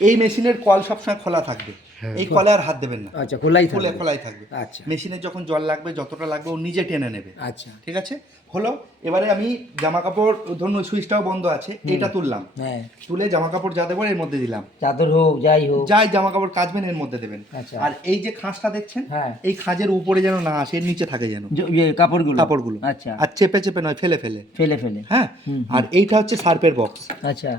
এই মেশিনের কল সবসময় খোলা থাকবে, এই কলে আর হাত দেবেন না। আচ্ছা, খোলাই থাকবে। খোলাই থাকবে। আচ্ছা, মেশিনে যখন জল লাগবে যতটা লাগবে ও নিজে টেনে নেবে। আচ্ছা, ঠিক আছে, হলো। এবারে আমি জামা কাপড় ধরুন ওই সুইচটাও বন্ধ আছে, এটা তুললাম, হ্যাঁ, তুলে জামা কাপড় যা দেবো এর মধ্যে দিলাম, চাদর হোক যাই হোক, যাই জামা কাপড় কাচবেন এর মধ্যে দেবেন। আচ্ছা। আর এই যে খাঁজটা দেখছেন, হ্যাঁ, এই খাঁজের উপরে যেন না আসে, এর নিচে থাকে যেন কাপড়গুলো, আচ্ছা, আর চেপে চেপে নয়, ফেলে ফেলে, হ্যাঁ। আর এইটা হচ্ছে সার্ফের বক্স। আচ্ছা,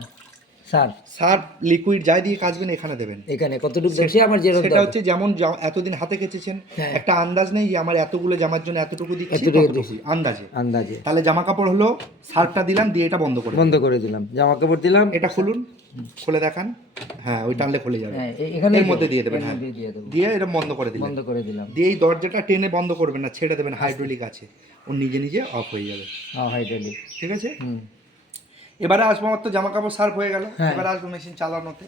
সার্ফ লিকুইড যাই দিয়ে কাচবেন এখানে দেবেন। এখানে কতটুকু সে আমার যেরকম সেটা হচ্ছে যেমন এতদিন হাতে কেচেছেন, হ্যাঁ, একটা আন্দাজ নেই যে আমার এতগুলো জামার জন্য এতটুকু দিচ্ছি, আন্দাজে। তাহলে জামা কাপড় হলো, সার্ফটা দিলাম, দিয়ে এটা বন্ধ করে দিলাম, জামা কাপড় দিলাম, এটা খুলুন, খুলে দেখান, হ্যাঁ ওই টানলে খুলে যাবে, এখানে এর মধ্যে দিয়ে দেবেন, হ্যাঁ দিয়ে এটা বন্ধ করে দিলাম, দিয়ে এই দরজাটা টেনে বন্ধ করবেন না, ছেড়ে দেবেন, হাইড্রোলিক আছে, ও নিজে নিজে অফ হয়ে যাবে। হাইড্রোলিক, ঠিক আছে। এবারে আসবো, আমার তো জামা কাপড় সার্ফ হয়ে গেল, এবারে আসবো মেশিন চালানোতে।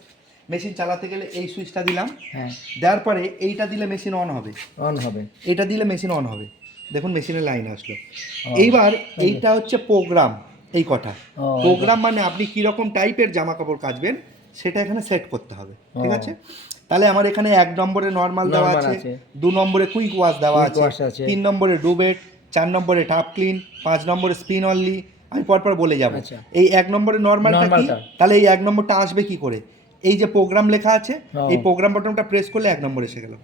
মেশিন চালাতে গেলে এই সুইচটা দিলাম, দেওয়ার পরে এইটা দিলে মেশিন অন হবে, এটা দিলে মেশিন অন হবে। দেখুন মেশিনের লাইন আসলো। এইবার এইটা হচ্ছে প্রোগ্রাম, এই কটা প্রোগ্রাম মানে আপনি কিরকম টাইপের জামা কাপড় কাচবেন সেটা এখানে সেট করতে হবে। ঠিক আছে, তাহলে আমার এখানে 1 নম্বরে নর্মাল দেওয়া আছে, 2 নম্বরে কুইক ওয়াশ দেওয়া আছে, 3 নম্বরে ডুবেট, 4 নম্বরে টাপ ক্লিন, 5 নম্বরে স্পিন অনলি। আমি পরপর বলে যাব। এই 1 নম্বরে নর্মালটা কি, তাহলে এই 1 নম্বরটা আসবে কি করে, এই যে প্রোগ্রাম লেখা আছে, এই প্রোগ্রাম বাটনটা প্রেস করলে 1 নম্বর এসে গেল।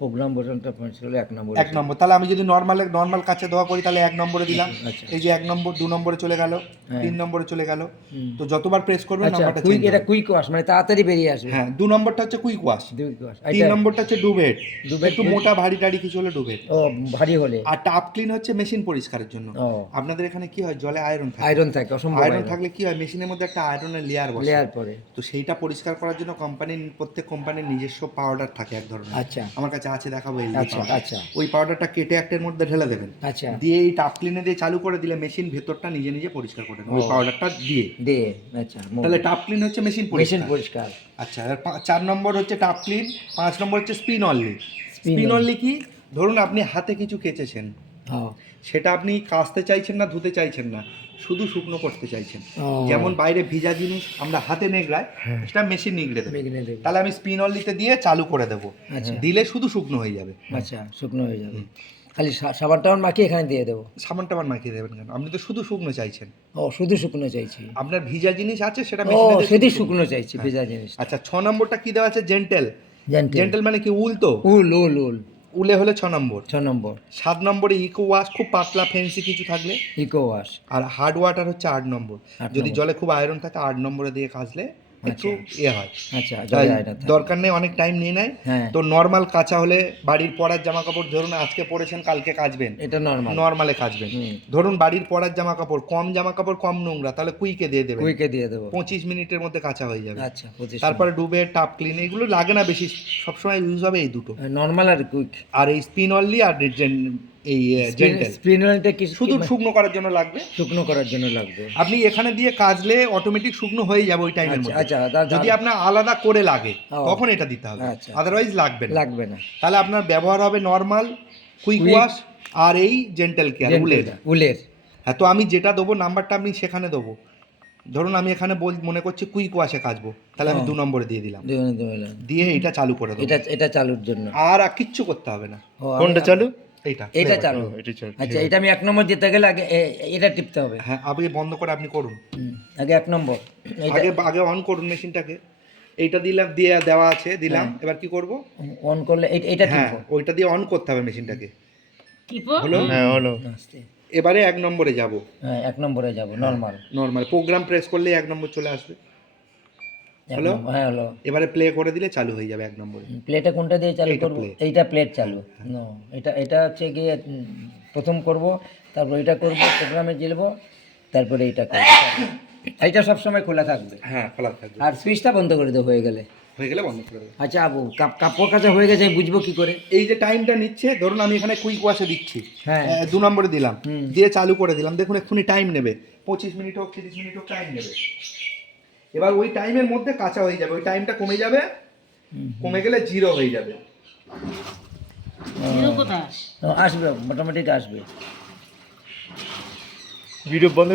প্রোগ্রাম বাটনটা প্রেস করলে 1 নম্বর। তাহলে আমি যদি নর্মাল কাছে দেওয়া করি তাহলে 1 নম্বরে দিলাম, এই যে 1 নম্বর, 2 নম্বরে চলে গেল, 3 নম্বরে চলে গেল। তো যতবার প্রেস করবেন নাম্বারটা চেঞ্জ হবে। এটা কুইক ওয়াশ মানে তাড়াতাড়ি বেরিয়ে আসবে। হ্যাঁ, 2 নম্বরটা হচ্ছে কুইক ওয়াশ, 3 নম্বরটা হচ্ছে ডুবেট, একটু মোটা ভারী টাড়ি কিছু হলে ডুবেট, ভারী হলে। আর টাপ ক্লিন হচ্ছে মেশিন পরিষ্কারের জন্য। আপনাদের এখানে কি হয়, জলে আয়রন থাকে, আয়রন থাকলে কি হয়, মেশিনের মধ্যে একটা আয়রনের লেয়ার পড়ে, তো সেইটা পরিষ্কার করার জন্য প্রত্যেক কোম্পানির নিজস্ব পাউডার থাকে এক ধরনের। আচ্ছা, আমার কাছে আছে, দেখাবো। আচ্ছা, ওই পাউডারটা কেটে একটার মধ্যে ঢেলে দেবেন, আচ্ছা, দিয়ে এই টাপ ক্লিনে দিয়ে চালু করে দিলে মেশিন ভেতরটা নিজে নিজে পরিষ্কার করে নেবে ওই পাউডারটা দিয়ে। আচ্ছা, তাহলে টাপ ক্লিন হচ্ছে মেশিন পরিষ্কার। আচ্ছা, 4 নম্বর হচ্ছে টাপ ক্লিন, 5 নম্বর হচ্ছে স্পিন অনলি। স্পিন অনলি কি, ধরুন আপনি হাতে কিছু কেচেছেন, সেটা আপনি কাচতে চাইছেন না, ধুতে চাইছেন না, শুধু শুকনো করতে চাইছেন। যেমন বাইরে ভিজা জিনিস আমরা হাতে নেগড়াই, সেটা মেশিন নিগড়ে দেবে, তাহলে আমি স্পিন অনলিতে দিয়ে চালু করে দেবো, দিলে শুধু শুকনো হয়ে যাবে। আচ্ছা, শুকনো হয়ে যাবে, খালি সাবান টাবান মাখিয়ে এখানে দিয়ে দেবো। সাবান টাবান মাখিয়ে দেবেন কেন, আপনি তো শুধু শুকনো চাইছেন। শুধু শুকনো চাইছি, আপনার ভিজা জিনিস আছে সেটা মেশিনে শুধু শুকনো চাইছি, ভিজা জিনিস। আচ্ছা, 6 নম্বরটা কি দেওয়া আছে, জেন্টেল মানে কি, উল তো, উলে হলে 6 নম্বর। 7 নম্বরে ইকো ওয়াশ, খুব পাতলা ফেন্সি কিছু থাকলে ইকো ওয়াশ, আর হার্ড ওয়াটার হচ্ছে 8 নম্বর। যদি জলে খুব আয়রন থাকে 8 নম্বরে দিয়ে কাচলে একটু হয়। আচ্ছা, দরকার নেই, অনেক টাইম নিয়ে নেয়। তো নর্মাল কাঁচা হলে, বাড়ির পরার জামা কাপড় ধরুন আজকে পরেছেন কালকে কাচবেন, এটা নর্মালে কাচবেন। ধরুন বাড়ির পরার জামা কাপড় কম নোংরা, তাহলে কুইকে দিয়ে দেবেন, 25 মিনিটের মধ্যে কাঁচা হয়ে যাবে। আচ্ছা, তারপরে ডুবে টাপ ক্লিন, এগুলো লাগে না বেশি, সবসময় ইউজ হবে এই দুটো, নর্মাল আর কুইক। আর এই স্পিন অনলি আর এই জেন্টেল কি শুধু শুকনো করার জন্য লাগবে, আপনি এখানে দিয়ে কাচলে অটোমেটিক শুকনো হয়ে যাবে ওই টাইমের মধ্যে। আচ্ছা, যদি আপনার আলাদা করে লাগে তখন এটা দিতে হবে, আদারওয়াইজ লাগবে না। তাহলে আপনার ব্যবহার হবে নর্মাল, কুইক ওয়াশ আর এই জেন্টেল কেয়ার, উলের। হ্যাঁ, তো আমি যেটা দেবো নাম্বারটা আপনি সেখানে দেবো। ধরুন আমি এখানে মনে করছি কুইক ওয়াশে কাচবো, তাহলে আমি 2 নম্বরে দিয়ে দিলাম, দিয়ে এটা চালু করে দেবো, এটা চালুর জন্য আর কিচ্ছু করতে হবে না। কোনটা চালু, এটা চালু। আচ্ছা, এটা আমি 1 নম্বর যেতে গেলে আগে এটা টিপতে হবে। হ্যাঁ, আপনি বন্ধ করে আপনি করুন, আগে 1 নম্বর, আগে অন করুন মেশিনটাকে। এইটা দিলাম, দিয়ে দেওয়া আছে, দিলাম। এবার কি করব, অন করলে এটা টিপবো, ওইটা দিয়ে অন করতে হবে মেশিনটাকে। হলো, হ্যাঁ হলো। এবারে 1 নম্বরে যাব, 1 নম্বরে যাব, নরমাল প্রোগ্রাম প্রেস করলে 1 নম্বর চলে আসবে। হ্যালো, হ্যাঁ হলো। এবারে প্লে করে দিলে চালু হয়ে যাবে 1 নম্বরে। প্লেটা কোনটা দিয়ে চালু করব, এইটা প্লেট চালু, এটা হচ্ছে গিয়ে প্রথম করব, তারপর এটা করব, প্রোগ্রামে জ্বলব, তারপরে এইটা করব। এইটা সব সময় খোলা থাকবে, হ্যাঁ খোলা থাকবে, আর সুইচটা বন্ধ করে দেবো, হয়ে গেলে বন্ধ করে দেবো। আচ্ছা আবু, কাপড় কাচা হয়ে গেছে, বুঝবো কি করে? এই যে টাইমটা নিচ্ছে, ধরুন আমি এখানে কুইক ওয়াশে দিচ্ছি, হ্যাঁ 2 নম্বরে দিলাম, দিয়ে চালু করে দিলাম, দেখুন এক্ষুনি টাইম নেবে, 25 মিনিট হোক 30 মিনিট হোক টাইম নেবে। এবার ওই টাইমের মধ্যে কাঁচা হয়ে যাবে, ওই টাইমটা কমে যাবে, কমে গেলে 0 হয়ে যাবে। আসবে, মোটামুটি আসবে। ভিডিও বন্ধ।